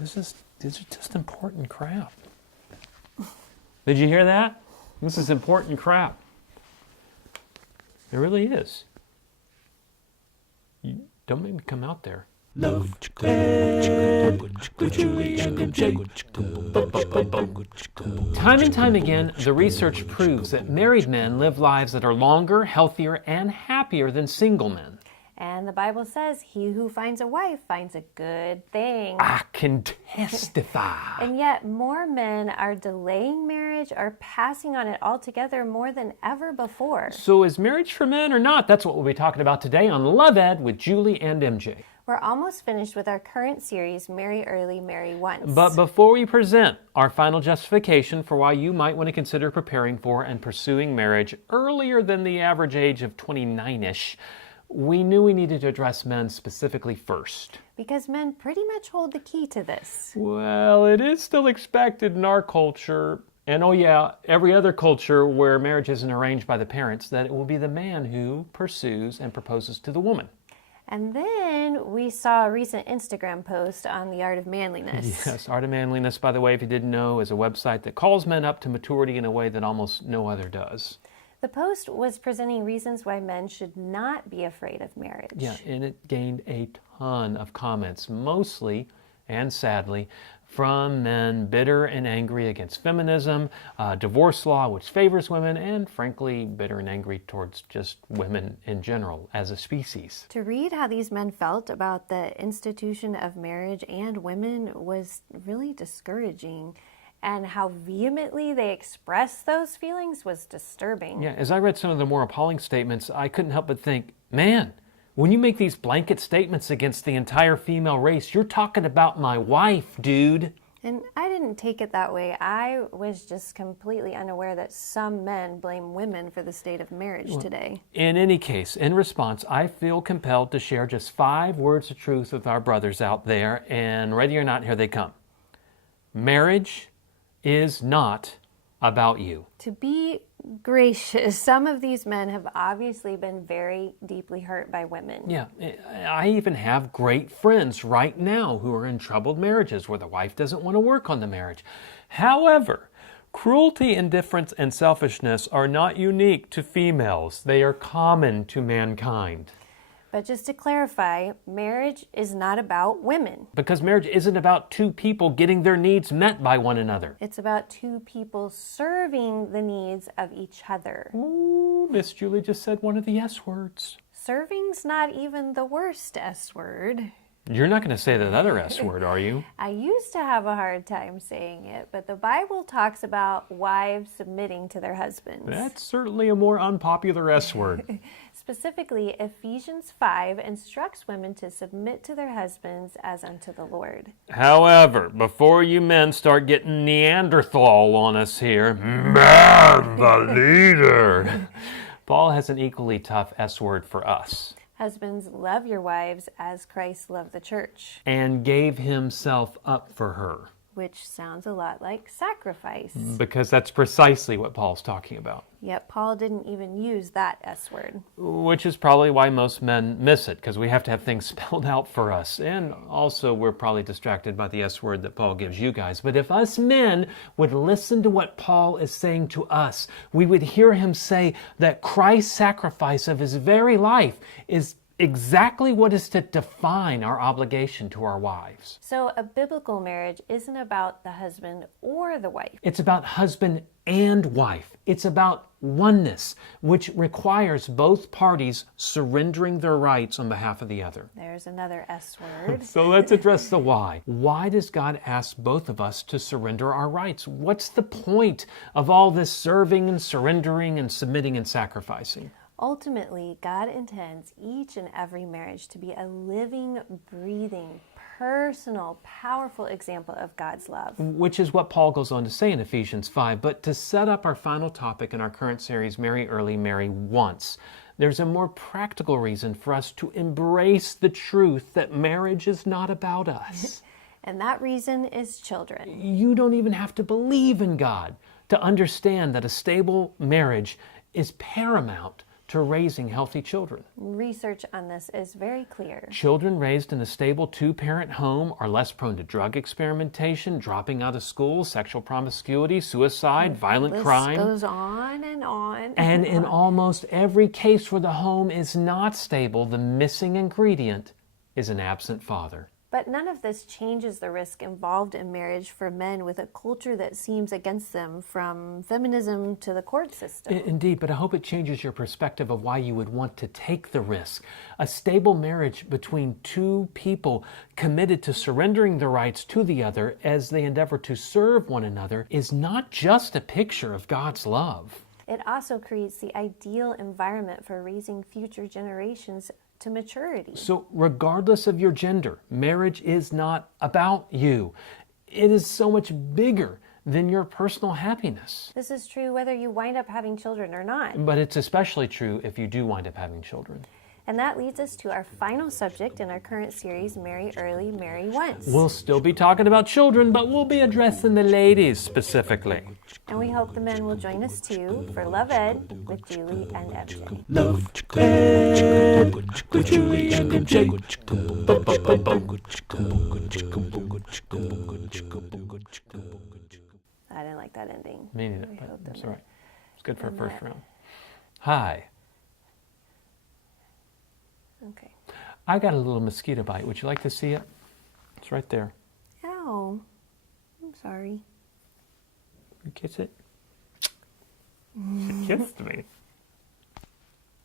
These are just important crap. Did you hear that? This is important crap. It really is. Don't make me come out there. Time and time again, the research proves that married men live lives that are longer, healthier, and happier than single men. And the Bible says, he who finds a wife finds a good thing. I can testify. And yet more men are delaying marriage or passing on it altogether more than ever before. So is marriage for men or not? That's what we'll be talking about today on Love Ed with Julie and MJ. We're almost finished with our current series, Marry Early, Marry Once. But before we present our final justification for why you might want to consider preparing for and pursuing marriage earlier than the average age of 29-ish, we knew we needed to address men specifically first. Because men pretty much hold the key to this. Well, it is still expected in our culture, and oh yeah, every other culture where marriage isn't arranged by the parents, that it will be the man who pursues and proposes to the woman. And then we saw a recent Instagram post on the Art of Manliness. Yes, Art of Manliness, by the way, if you didn't know, is a website that calls men up to maturity in a way that almost no other does. The post was presenting reasons why men should not be afraid of marriage. Yeah, and it gained a ton of comments, mostly, and sadly, from men bitter and angry against feminism, divorce law which favors women, and frankly, bitter and angry towards just women in general as a species. To read how these men felt about the institution of marriage and women was really discouraging. And how vehemently they expressed those feelings was disturbing. Yeah, as I read some of the more appalling statements, I couldn't help but think, man, when you make these blanket statements against the entire female race, you're talking about my wife, dude. And I didn't take it that way. I was just completely unaware that some men blame women for the state of marriage today. In any case, in response, I feel compelled to share just 5 words of truth with our brothers out there, and ready or not, here they come. Marriage is not about you. To be gracious, some of these men have obviously been very deeply hurt by women. Yeah, I even have great friends right now who are in troubled marriages where the wife doesn't want to work on the marriage. However, cruelty, indifference, and selfishness are not unique to females. They are common to mankind. But just to clarify, marriage is not about women. Because marriage isn't about 2 people getting their needs met by one another. It's about 2 people serving the needs of each other. Ooh, Miss Julie just said one of the S words. Serving's not even the worst S word. You're not going to say that other S word, are you? I used to have a hard time saying it, but the Bible talks about wives submitting to their husbands. That's certainly a more unpopular S word. Specifically, Ephesians 5 instructs women to submit to their husbands as unto the Lord. However, before you men start getting Neanderthal on us here, man, the leader, Paul has an equally tough S word for us. Husbands, love your wives as Christ loved the church. And gave himself up for her. Which sounds a lot like sacrifice. Because that's precisely what Paul's talking about. Yet Paul didn't even use that S word. Which is probably why most men miss it, because we have to have things spelled out for us. And also we're probably distracted by the S word that Paul gives you guys. But if us men would listen to what Paul is saying to us, we would hear him say that Christ's sacrifice of his very life is exactly what is to define our obligation to our wives. So a biblical marriage isn't about the husband or the wife. It's about husband and wife. It's about oneness, which requires both parties surrendering their rights on behalf of the other. There's another S word. So let's address the why. Why does God ask both of us to surrender our rights? What's the point of all this serving and surrendering and submitting and sacrificing? Ultimately, God intends each and every marriage to be a living, breathing, personal, powerful example of God's love. Which is what Paul goes on to say in Ephesians 5. But to set up our final topic in our current series, Marry Early, Marry Once, there's a more practical reason for us to embrace the truth that marriage is not about us. And that reason is children. You don't even have to believe in God to understand that a stable marriage is paramount to raising healthy children. Research on this is very clear. Children raised in a stable two-parent home are less prone to drug experimentation, dropping out of school, sexual promiscuity, suicide, violent crime. This goes on and on. And in almost every case where the home is not stable, the missing ingredient is an absent father. But none of this changes the risk involved in marriage for men with a culture that seems against them, from feminism to the court system. Indeed, but I hope it changes your perspective of why you would want to take the risk. A stable marriage between two people committed to surrendering their rights to the other as they endeavor to serve one another is not just a picture of God's love. It also creates the ideal environment for raising future generations to maturity. So regardless of your gender, marriage is not about you. It is so much bigger than your personal happiness. This is true whether you wind up having children or not. But it's especially true if you do wind up having children. And that leads us to our final subject in our current series, Marry Early, Marry Once. We'll still be talking about children, but we'll be addressing the ladies specifically. And we hope the men will join us too for Love Ed with Julie and MJ. Love Ed with Julie and MJ. I didn't like that ending. Me neither, We but hope the it's men- all right. It's good for a and first that- round. Hi. Okay. I got a little mosquito bite. Would you like to see it? It's right there. Ow. I'm sorry. You kiss it? You kissed me.